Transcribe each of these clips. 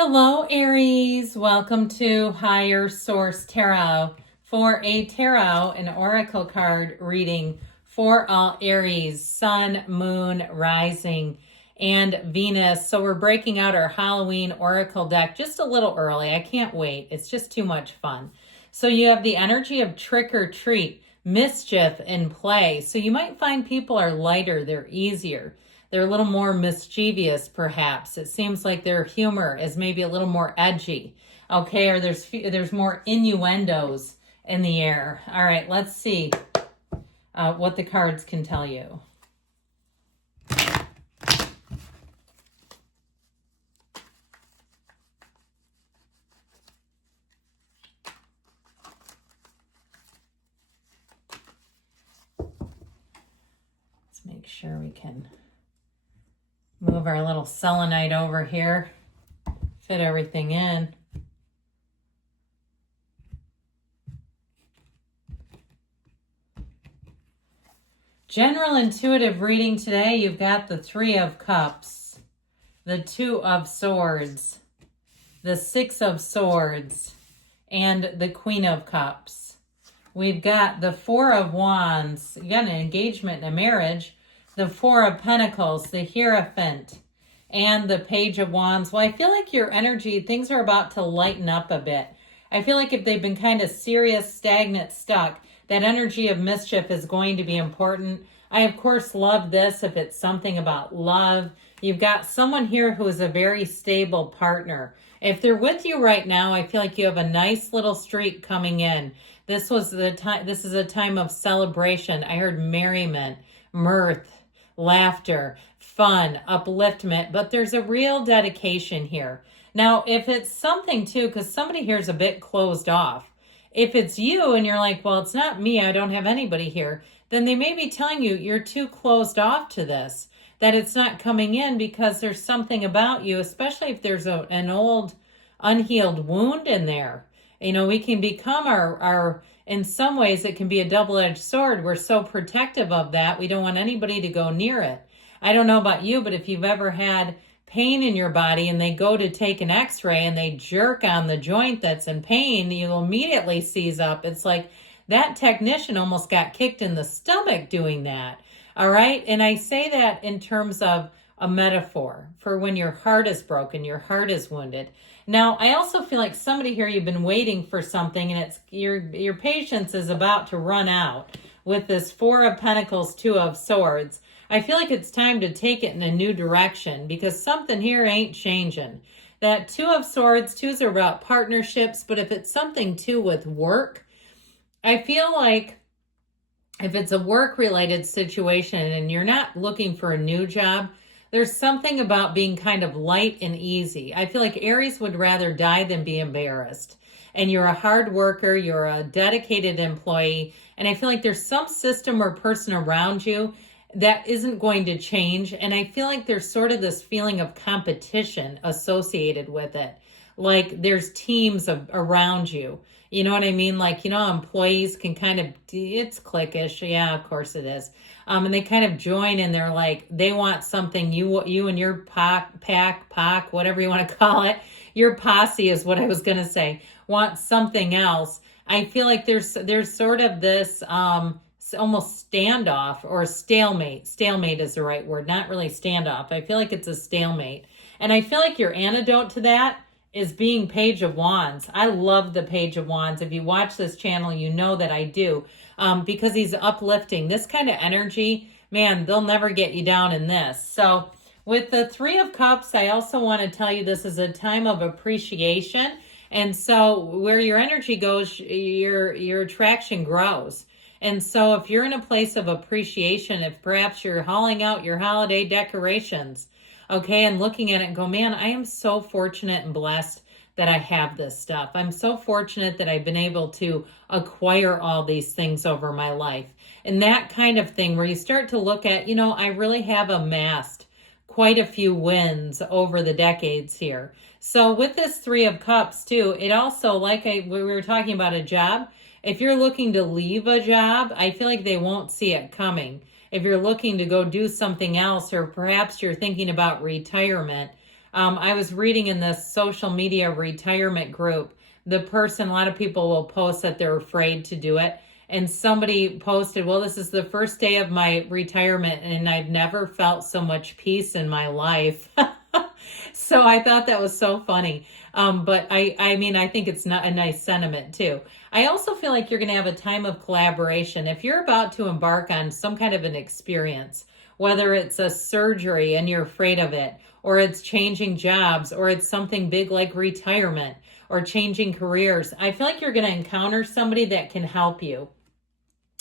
Hello, Aries. Welcome to Higher Source Tarot for a tarot and oracle card reading for all Aries, Sun, Moon, Rising, and Venus. So we're breaking out our Halloween oracle deck just a little early. I can't wait. It's just too much fun. So you have the energy of trick or treat, mischief, and play. So you might find people are lighter, they're easier. They're a little more mischievous, perhaps. It seems like their humor is maybe a little more edgy, okay? Or there's more innuendos in the air. All right, let's see what the cards can tell you. Let's make sure we can move our little selenite over here, fit everything in. General intuitive reading today, you've got the Three of Cups, the Two of Swords, the Six of Swords, and the Queen of Cups. We've got the Four of Wands, you got an engagement and a marriage, the Four of Pentacles, the Hierophant, and the Page of Wands. Well, I feel like your energy, things are about to lighten up a bit. I feel like if they've been kind of serious, stagnant, stuck, that energy of mischief is going to be important. I, of course, love this if it's something about love. You've got someone here who is a very stable partner. If they're with you right now, I feel like you have a nice little streak coming in. This is a time of celebration. I heard merriment, mirth, laughter, fun, upliftment, but there's a real dedication here. Now, if it's something too, because somebody here is a bit closed off, if it's you and you're like, well, it's not me, I don't have anybody here, then they may be telling you you're too closed off to this, that it's not coming in because there's something about you, especially if there's an old unhealed wound in there. You know, we can become our in some ways, it can be a double-edged sword. We're so protective of that. We don't want anybody to go near it. I don't know about you, but if you've ever had pain in your body and they go to take an x-ray and they jerk on the joint that's in pain, you'll immediately seize up. It's like that technician almost got kicked in the stomach doing that. All right. And I say that in terms of a metaphor for when your heart is broken, your heart is wounded. Now, I also feel like somebody here, you've been waiting for something and it's your patience is about to run out with this Four of Pentacles, Two of Swords. I feel like it's time to take it in a new direction because something here ain't changing. That Two of Swords, twos are about partnerships, but if it's something too with work, I feel like if it's a work-related situation and you're not looking for a new job, there's something about being kind of light and easy. I feel like Aries would rather die than be embarrassed. And you're a hard worker, you're a dedicated employee, and I feel like there's some system or person around you that isn't going to change. And I feel like there's sort of this feeling of competition associated with it. Like there's teams around you. You know what I mean? Like, you know, employees can kind of, it's cliquish. Yeah, of course it is. And they kind of join and they're like, they want something, you and your pack, whatever you want to call it. Your posse is what I was going to say, want something else. I feel like there's sort of this almost standoff or stalemate. Stalemate is the right word, not really standoff. I feel like it's a stalemate. And I feel like your antidote to that is being Page of Wands. I love the Page of Wands. If you watch this channel, you know that I do. Because he's uplifting. This kind of energy, man, they'll never get you down in this. So with the Three of Cups, I also want to tell you this is a time of appreciation. And so where your energy goes, your attraction grows. And so if you're in a place of appreciation, if perhaps you're hauling out your holiday decorations, okay, and looking at it and go, man, I am so fortunate and blessed that I have this stuff. I'm so fortunate that I've been able to acquire all these things over my life. And that kind of thing where you start to look at, you know, I really have amassed quite a few wins over the decades here. So with this Three of Cups too, it also, like we were talking about a job, if you're looking to leave a job, I feel like they won't see it coming. If you're looking to go do something else, or perhaps you're thinking about retirement, I was reading in this social media retirement group, a lot of people will post that they're afraid to do it. And somebody posted, well, this is the first day of my retirement and I've never felt so much peace in my life. So I thought that was so funny. But I mean, I think it's not a nice sentiment too. I also feel like you're going to have a time of collaboration. If you're about to embark on some kind of an experience, whether it's a surgery and you're afraid of it, or it's changing jobs, or it's something big like retirement or changing careers, I feel like you're going to encounter somebody that can help you.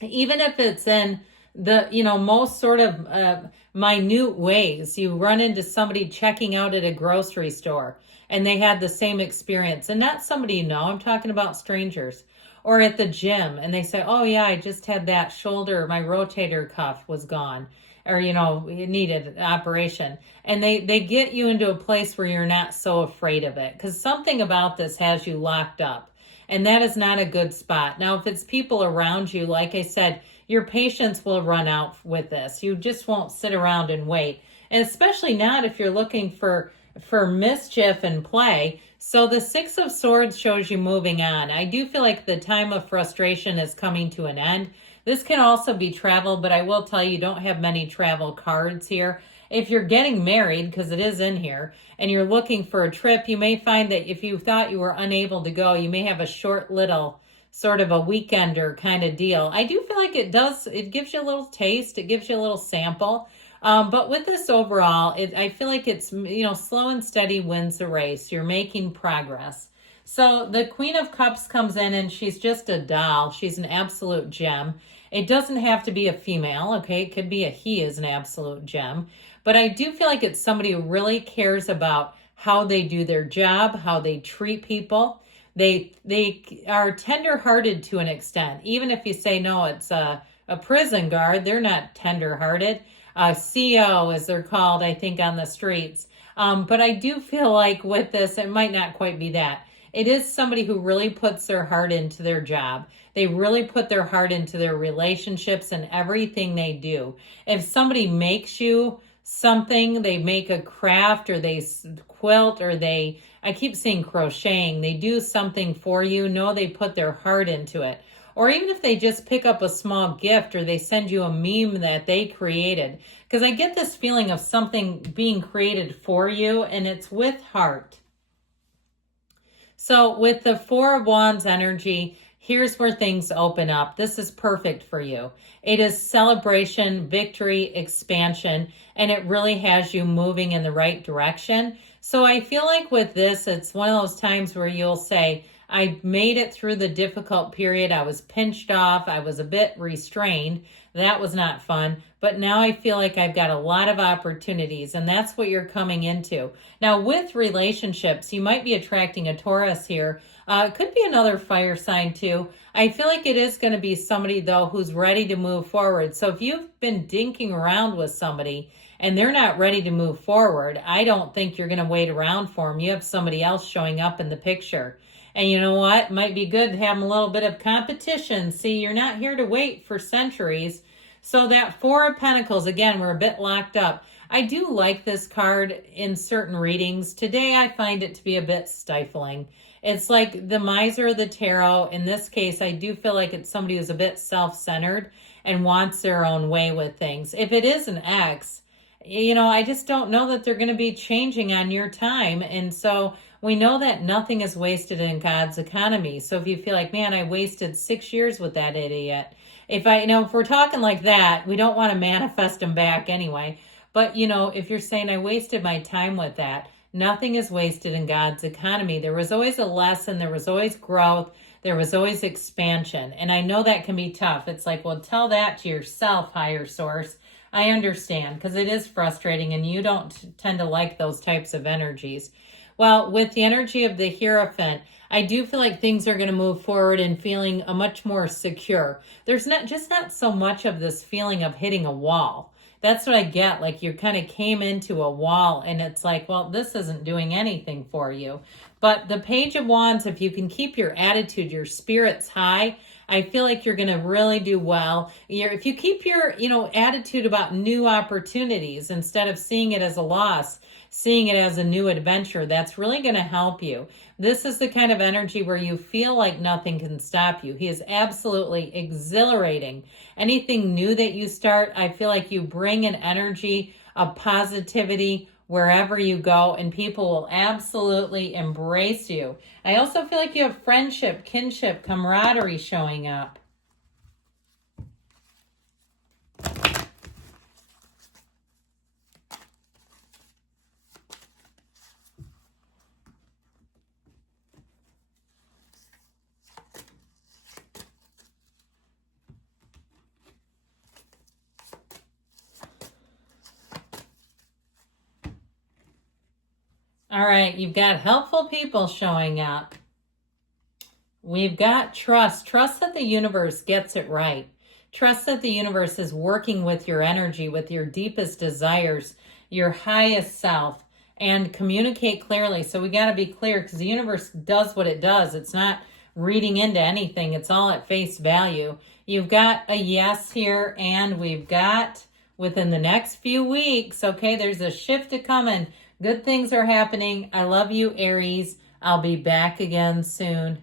Even if it's in the, most sort of minute ways. You run into somebody checking out at a grocery store and they had the same experience, and not somebody you know, I'm talking about strangers. Or at the gym and they say, oh yeah, I just had that shoulder, my rotator cuff was gone, or it needed an operation. And they get you into a place where you're not so afraid of it, because something about this has you locked up. And that is not a good spot. Now, if it's people around you, like I said, your patience will run out with this. You just won't sit around and wait. And especially not if you're looking for mischief and play. So the Six of Swords shows you moving on. I do feel like the time of frustration is coming to an end. This can also be travel, but I will tell you, don't have many travel cards here. If you're getting married, because it is in here, and you're looking for a trip, you may find that if you thought you were unable to go, you may have a short little sort of a weekender kind of deal. I do feel like it gives you a little taste, it gives you a little sample. But with this overall, I feel like it's, slow and steady wins the race. You're making progress. So the Queen of Cups comes in and she's just a doll. She's an absolute gem. It doesn't have to be a female, okay? It could be he is an absolute gem. But I do feel like it's somebody who really cares about how they do their job, how they treat people. They are tender-hearted to an extent. Even if you say, no, it's a prison guard, they're not tender-hearted. CO, as they're called, I think, on the streets. But I do feel like with this, it might not quite be that. It is somebody who really puts their heart into their job. They really put their heart into their relationships and everything they do. If somebody makes you something, they make a craft, or they quilt, or I keep saying crocheting, they do something for you, know they put their heart into it. Or even if they just pick up a small gift, or they send you a meme that they created. Because I get this feeling of something being created for you, and it's with heart. So with the Four of Wands energy, here's where things open up. This is perfect for you. It is celebration, victory, expansion, and it really has you moving in the right direction. So I feel like with this, it's one of those times where you'll say, I made it through the difficult period. I was pinched off. I was a bit restrained. That was not fun. But now I feel like I've got a lot of opportunities, and that's what you're coming into. Now, with relationships, you might be attracting a Taurus here. It could be another fire sign too. I feel like it is going to be somebody, though, who's ready to move forward. So if you've been dinking around with somebody and they're not ready to move forward, I don't think you're going to wait around for them. You have somebody else showing up in the picture. And you know what? It might be good to have a little bit of competition. See, you're not here to wait for centuries. So that Four of Pentacles, again, we're a bit locked up. I do like this card in certain readings. Today, I find it to be a bit stifling. It's like the Miser of the Tarot. In this case, I do feel like it's somebody who's a bit self-centered and wants their own way with things. If it is an ex, I just don't know that they're going to be changing on your time. And so we know that nothing is wasted in God's economy. So if you feel like, man, I wasted 6 years with that idiot. If we're talking like that, we don't want to manifest them back anyway. But, if you're saying I wasted my time with that, nothing is wasted in God's economy. There was always a lesson. There was always growth. There was always expansion. And I know that can be tough. It's like, well, tell that to yourself, higher source. I understand, because it is frustrating and you don't tend to like those types of energies. Well, with the energy of the Hierophant, I do feel like things are going to move forward and feeling a much more secure. There's not so much of this feeling of hitting a wall. That's what I get. Like you kind of came into a wall and it's like, well, this isn't doing anything for you. But the Page of Wands, if you can keep your attitude, your spirits high, I feel like you're going to really do well. If you keep your, attitude about new opportunities instead of seeing it as a loss, seeing it as a new adventure. That's really going to help you. This is the kind of energy where you feel like nothing can stop you. He is absolutely exhilarating. Anything new that you start, I feel like you bring an energy of positivity wherever you go, and people will absolutely embrace you. I also feel like you have friendship, kinship, camaraderie showing up. All right, you've got helpful people showing up. We've got trust. Trust that the universe gets it right. Trust that the universe is working with your energy, with your deepest desires, your highest self, and communicate clearly. So we got to be clear, because the universe does what it does. It's not reading into anything. It's all at face value. You've got a yes here, and we've got within the next few weeks, okay, there's a shift to come in. Good things are happening. I love you, Aries. I'll be back again soon.